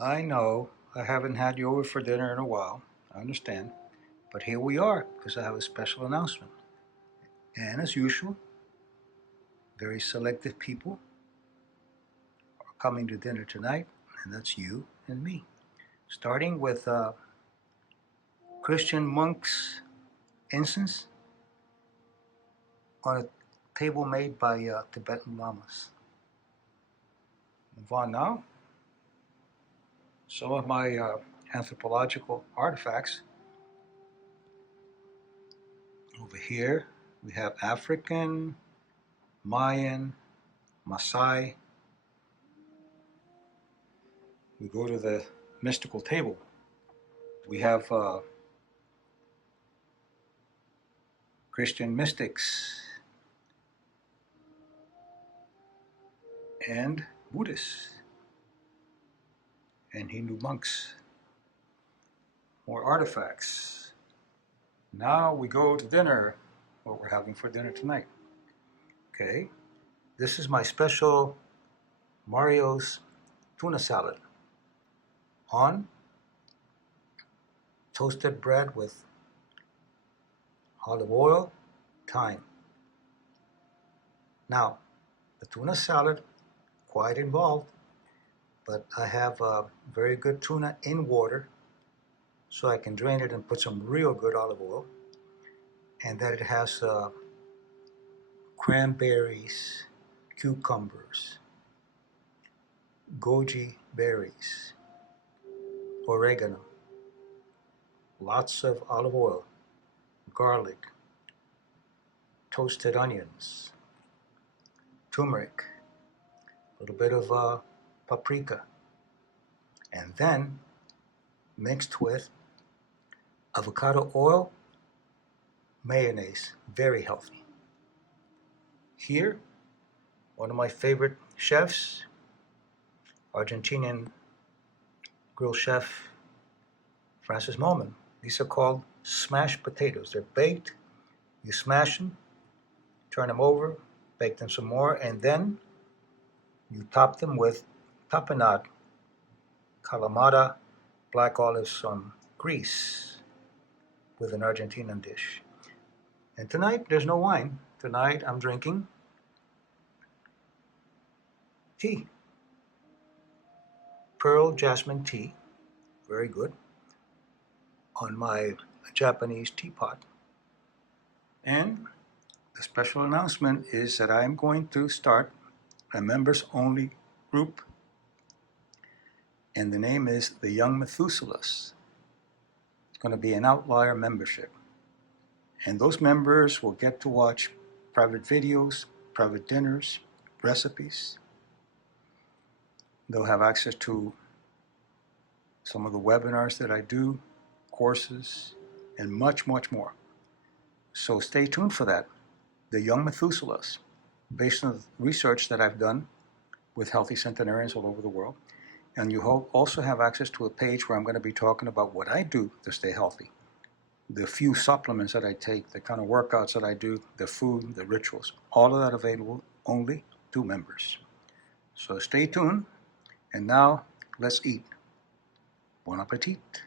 I know I haven't had you over for dinner in a while. I understand. But here we are because I have a special announcement. And as usual, very selective people are coming to dinner tonight, and that's you and me. Starting with Christian monks' incense on a table made by Tibetan lamas. Move on now. Some of my anthropological artifacts. Over here, we have African, Mayan, Maasai. We go to the mystical table. We have Christian mystics and Buddhists and Hindu monks. More artifacts. Now we go to dinner, what we're having for dinner tonight. Okay, this is my special Mario's tuna salad on toasted bread with olive oil, thyme. Now, the tuna salad, quite involved, but I have very good tuna in water, so I can drain it and put some real good olive oil. And then it has cranberries, cucumbers, goji berries, oregano, lots of olive oil, garlic, toasted onions, turmeric, a little bit of paprika, and then mixed with avocado oil, mayonnaise, very healthy. Here, one of my favorite chefs, Argentinian grill chef Francis Moman. These are called smashed potatoes. They're baked, you smash them, turn them over, bake them some more, and then you top them with tapenade, calamata, black olives, grease with an Argentinian dish. And tonight, there's no wine. Tonight, I'm drinking tea. Pearl jasmine tea, very good, on my Japanese teapot. And the special announcement is that I'm going to start a members-only group, and the name is the Young Methuselahs. It's going to be an Outlier membership. And those members will get to watch private videos, private dinners, recipes. They'll have access to some of the webinars that I do, courses, and much, much more. So stay tuned for that. The Young Methuselahs, based on the research that I've done with healthy centenarians all over the world. And you also have access to a page where I'm going to be talking about what I do to stay healthy, the few supplements that I take, the kind of workouts that I do, the food, the rituals, all of that available only to members. So stay tuned, and now let's eat. Bon appetit.